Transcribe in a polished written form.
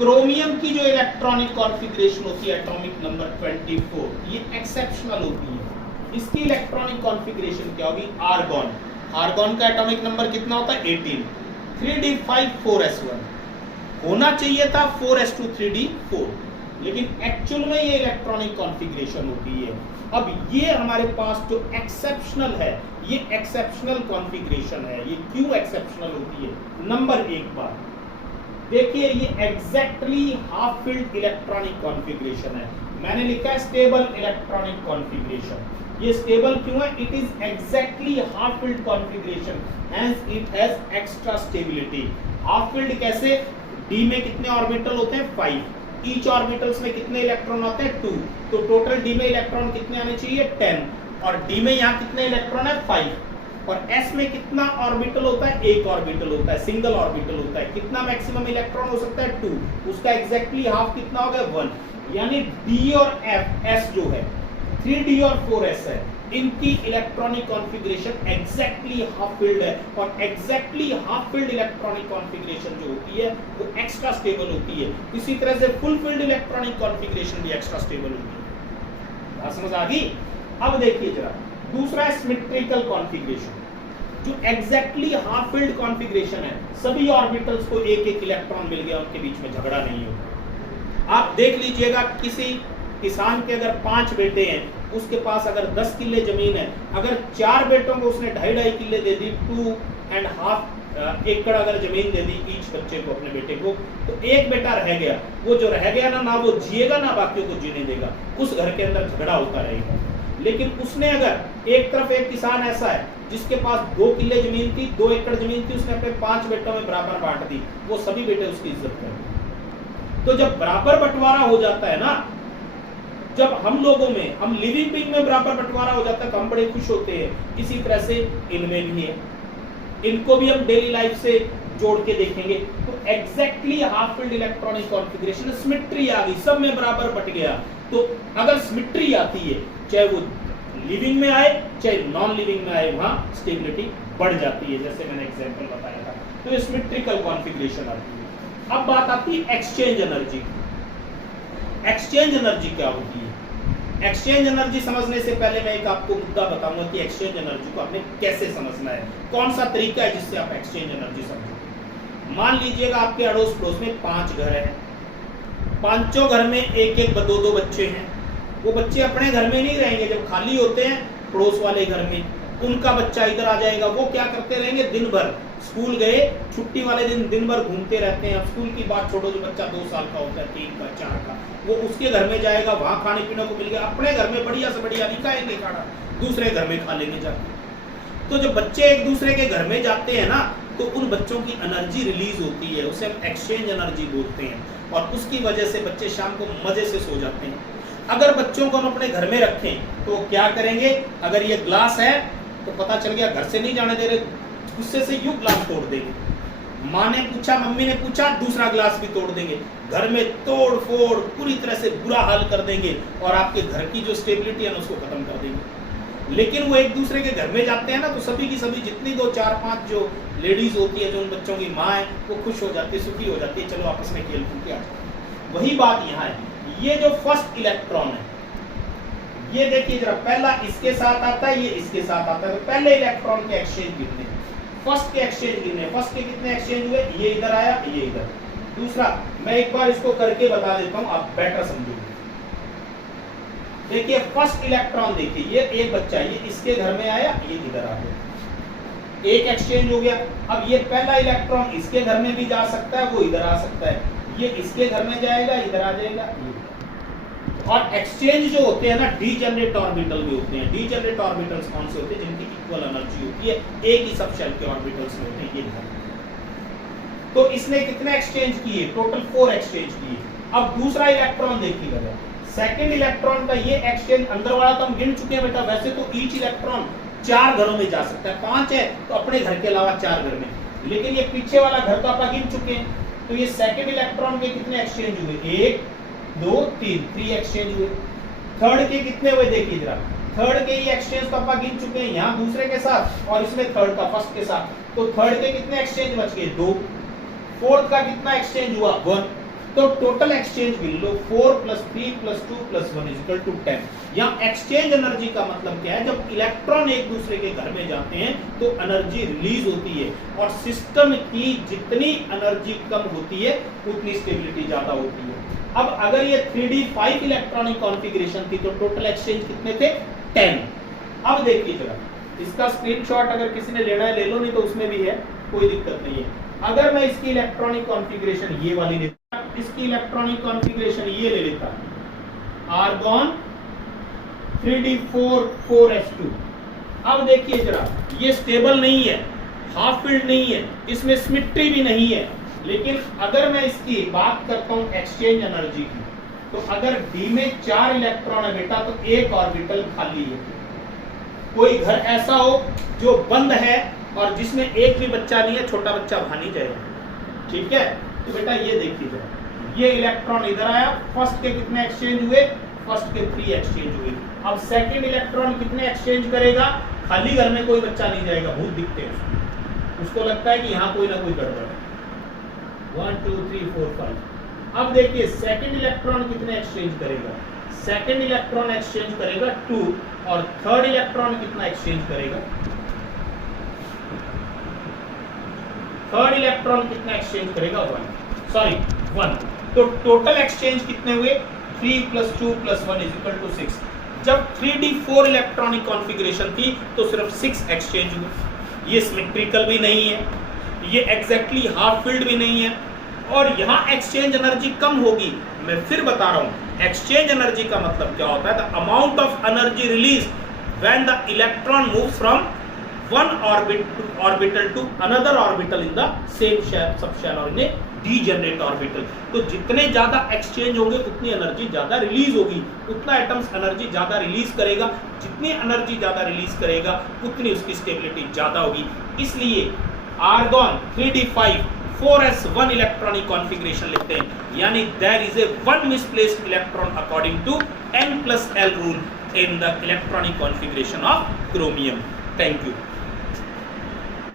Chromium की जो electronic configuration होती है एटॉमिक नंबर 24, ये एक्सेप्शनल होती है। इसकी इलेक्ट्रॉनिक कॉन्फ़िगरेशन क्या होगी? आर्गॉन। आर्गॉन का एटॉमिक नंबर कितना होता है? 18। 3d5 4s1 होना चाहिए था 4s2 3d4, लेकिन एक्चुअल में ये इलेक्ट्रॉनिक कॉन्फ़िगरेशन होती है। अब ये हमारे पास जो एक्सेप्शनल है, ये एक्सेप्शनल कॉन्फ़िगरेशन है। ये क्यों एक्सेप्शनल होती है? नंबर एक बात देखिए, ये exactly half filled electronic configuration है। मैंने लिखा है स्टेबल इलेक्ट्रॉनिक कॉन्फ़िगरेशन। ये स्टेबल क्यों है? It is exactly half filled configuration, hence it has extra stability. Half filled कैसे? डी में कितने ऑर्बिटल होते हैं? 5। ईच ऑर्बिटल्स में कितने इलेक्ट्रॉन होते हैं? 2। तो टोटल डी में इलेक्ट्रॉन कितने आने चाहिए? 10। और डी में यहाँ कितने इलेक्ट्रॉन है? 5। और एस में कितना ऑर्बिटल होता है? एक ऑर्बिटल होता है, सिंगल ऑर्बिटल होता है। कितना मैक्सिमम इलेक्ट्रॉन हो सकता है? 2। उसका एग्जैक्टली हाफ कितना हो गया? 1। यानी डी और एफ, एस जो है 3d और 4s है, इनकी electronic configuration exactly half field है। और exactly half filled electronic configuration जो होती है वो एक्स्ट्रा स्टेबल होती है। इसी तरह से फुल फील्ड इलेक्ट्रॉनिक कॉन्फ़िगरेशन भी एक्स्ट्रा स्टेबल होती है। बात समझ आ गई? अब देखिए जरा, दूसरा है सिमेट्रिकल कॉन्फ़िगरेशन, जो एग्जैक्टली हाफ फील्ड कॉन्फ़िगरेशन है। सभी ऑर्बिटल्स को एक एक इलेक्ट्रॉन मिल गया, उनके बीच में झगड़ा नहीं होगा। आप देख लीजिएगा, किसी किसान के अगर 5 बेटे हैं, उसके पास अगर 10 किले जमीन है, अगर 4 बेटों को उसने 2.5 किले दे दी, 2.5 एकड़ अगर जमीन दे दी ईच बच्चे को, अपने बेटे को, तो एक बेटा रह गया। वो जो रह गया ना वो जिएगा ना बाकियों को जीने देगा। उस घर के अंदर झगड़ा होता रहेगा। लेकिन उसने अगर एक तरफ, एक किसान ऐसा है जिसके पास 2 किले जमीन थी, 2 एकड़ जमीन थी, उसने अपने 5 बेटों में बराबर बांट दी, वो सभी बेटे उसकी इज्जत करेंगे। तो जब बराबर बंटवारा हो जाता है ना, जब हम लोगों में, हम लिविंग बीइंग में बराबर बंटवारा हो जाता है तो हम बड़े खुश होते हैं। इसी तरह से इनमें भी है, इनको भी हम डेली लाइफ से जोड़ के देखेंगे। तो exactly half filled electronic configuration, symmetry आ गई, सब में बराबर बट गया। तो अगर सिमेट्री आती है, चाहे वो लिविंग में आए चाहे नॉन लिविंग में आए, वहां स्टेबिलिटी बढ़ जाती है, जैसे मैंने एग्जांपल बताया था। तो ये सिमेट्रिकल कॉन्फ़िगरेशन आती है। अब बात आती है एक्सचेंज एनर्जी। एक्सचेंज एनर्जी क्या होती है? एक्सचेंज एनर्जी समझने से पहले मैं एक आपको मुद्दा बताऊंगा कि एक्सचेंज एनर्जी को आपने कैसे समझना है, कौन सा तरीका है जिससे आप एक्सचेंज एनर्जी समझो। मान लीजिएगा आपके अड़ोस पड़ोस में 5 घर हैं, 5 घर में एक एक 2-2 बच्चे हैं। वो बच्चे अपने घर में नहीं रहेंगे, जब खाली होते हैं पड़ोस वाले घर में, उनका बच्चा इधर आ जाएगा। वो क्या करते रहेंगे? दिन भर स्कूल गए, छुट्टी वाले दिन भर घूमते रहते हैं। अब स्कूल की बात छोड़ो, जो बच्चा 2 साल का होता है, 3 का, 4 का, वो उसके घर में जाएगा, वहां खाने पीने को मिल गया, अपने घर में बढ़िया से बढ़िया नहीं खाएंगे खाना, दूसरे घर में खा लेंगे जाके। तो जब बच्चे एक दूसरे के घर में जाते हैं ना, तो उन बच्चों की एनर्जी रिलीज होती है, उसे हम एक्सचेंज एनर्जी बोलते हैं। और उसकी वजह से बच्चे शाम को मजे से सो जाते हैं। अगर बच्चों को हम अपने घर में रखें तो क्या करेंगे? अगर ये ग्लास है तो पता चल गया घर से नहीं जाने दे रहे, गुस्से से यूं ग्लास तोड़ देंगे। माँ ने पूछा, मम्मी ने पूछा, दूसरा ग्लास भी तोड़ देंगे। घर में तोड़ फोड़ पूरी तरह से बुरा हाल कर देंगे और आपके घर की जो स्टेबिलिटी है ना उसको खत्म कर देंगे। लेकिन वो एक दूसरे के घर में जाते हैं ना, तो सभी की सभी जितनी 2, 4, 5 जो लेडीज होती है, जो उन बच्चों की माँ है, वो खुश हो जाती है, सुखी हो जाती है, चलो आपस में खेल कूद के आ जाते। वही बात यहाँ है। ये जो फर्स्ट इलेक्ट्रॉन है, ये देखिए जरा, पहला इसके साथ आता है, ये इसके साथ आता है। तो पहले इलेक्ट्रॉन के एक्सचेंज गिनने, फर्स्ट के एक्सचेंज गिनने। फर्स्ट के कितने एक्सचेंज हुए? ये इधर आया, ये इधर। दूसरा, मैं एक बार इसको करके बता देता हूं, आप बेटर समझोगे। देखिए फर्स्ट इलेक्ट्रॉन, देखिए ये एक बच्चा, ये इसके घर में आया, ये इधर आ गया, एक एक्सचेंज हो गया। अब ये पहला इलेक्ट्रॉन इसके घर में भी जा सकता है, वो इधर आ सकता है, ये इसके घर में जाएगा, इधर आ जाएगा। और एक्सचेंज जो होते हैं ना, डीजेनरेट ऑर्बिटल भी होते हैं। डीजेनरेट ऑर्बिटल्स कौन से होते हैं? जिनकी इक्वल एनर्जी होती है, एक ही सब शेल के ऑर्बिटल्स में होते हैं, ये ध्यान। तो इसने कितने एक्सचेंज किए? टोटल 4 एक्सचेंज किए। अब दूसरा इलेक्ट्रॉन देखिएगा, सेकंड इलेक्ट्रॉन का ये एक्सचेंज, अंदर वाला तो हम गिन चुके हैं बेटा। वैसे तो ईच इलेक्ट्रॉन 4 घरों में जा सकता है, 5 है तो अपने घर के अलावा 4 घर में, लेकिन ये पीछे वाला घर तो आप गिन चुके हैं। तो ये सेकंड इलेक्ट्रॉन के कितने एक्सचेंज हुए? 1, 2, 3 एक्सचेंज हुए। थर्ड के कितने हुए देखिए जरा, थर्ड के ये एक्सचेंज तो आप गिन चुके हैं, यहाँ दूसरे के साथ और इसमें थर्ड का फर्स्ट के साथ। तो थर्ड के कितने एक्सचेंज बच गए? 2। फोर्थ का कितना एक्सचेंज हुआ? 1। तो टोटल एक्सचेंज गिन लो 4 + 3 + 2 + 1 = 10। यहाँ एक्सचेंज एनर्जी का मतलब क्या है, जब इलेक्ट्रॉन एक दूसरे के घर में जाते हैं तो एनर्जी रिलीज होती है, और सिस्टम की जितनी एनर्जी कम होती है उतनी स्टेबिलिटी ज्यादा होती है। अब अगर ये 3d5 इलेक्ट्रॉनिक कॉन्फ़िगरेशन थी तो टोटल एक्सचेंज कितने थे? 10। अब देखिए जरा, इसका स्क्रीनशॉट अगर किसी ने लेना है ले लो, नहीं तो उसमें भी है, कोई दिक्कत नहीं है। अगर मैं इसकी इलेक्ट्रॉनिक कॉन्फ़िगरेशन ये वाली लेता, इसकी इलेक्ट्रॉनिक कॉन्फ़िगरेशन ये ले लेता, आर्गॉन 3d4 4s2। अब देखिए जरा, ये स्टेबल नहीं है, हाफ फील्ड नहीं है, इसमें सिमेट्री भी नहीं है। लेकिन अगर मैं इसकी बात करता हूं एक्सचेंज एनर्जी की, तो अगर d में 4 इलेक्ट्रॉन है बेटा तो एक ऑर्बिटल खाली है। कोई घर ऐसा हो जो बंद है और जिसमें एक भी बच्चा नहीं है, छोटा बच्चा वहां नहीं जाएगा, ठीक है? तो बेटा ये देखिए जरा, ये इलेक्ट्रॉन इधर आया, फर्स्ट के कितने एक्सचेंज हुए? फर्स्ट के 3 एक्सचेंज हुए। अब सेकंड इलेक्ट्रॉन कितने एक्सचेंज करेगा? खाली घर में कोई बच्चा नहीं जाएगा, भूत दिखते हैं उसको लगता है कि यहाँ कोई ना कोई गड़बड़ है। 1 2 3 4 5। अब देखिए सेकंड इलेक्ट्रॉन कितने एक्सचेंज करेगा? सेकंड इलेक्ट्रॉन एक्सचेंज करेगा 2, और थर्ड इलेक्ट्रॉन कितना एक्सचेंज करेगा? थर्ड इलेक्ट्रॉन कितना एक्सचेंज करेगा? 1। तो टोटल एक्सचेंज कितने हुए? 3 + 2 + 1 = 6। जब 3d4 इलेक्ट्रॉनिक कॉन्फ़िगरेशन थी तो सिर्फ 6 एक्सचेंज हुए। ये सिमेट्रिकल भी नहीं है, ये एग्जैक्टली हाफ फील्ड भी नहीं है, और यहाँ एक्सचेंज एनर्जी कम होगी। मैं फिर बता रहा हूँ, एक्सचेंज एनर्जी का मतलब क्या होता है? The amount of energy release when the electron move from one orbital to another orbital in the same subshell और इन ए डीजेनरेट ऑर्बिटल। तो जितने ज्यादा एक्सचेंज होंगे उतनी एनर्जी ज्यादा रिलीज होगी, उतना एटम्स एनर्जी ज्यादा रिलीज करेगा। जितनी एनर्जी ज्यादा रिलीज करेगा उतनी उसकी स्टेबिलिटी ज्यादा होगी। इसलिए argon 3d5 4s1 electronic configuration लिखते हैं, यानी there is a one misplaced electron according to n + l rule in the electronic configuration of chromium. Thank you.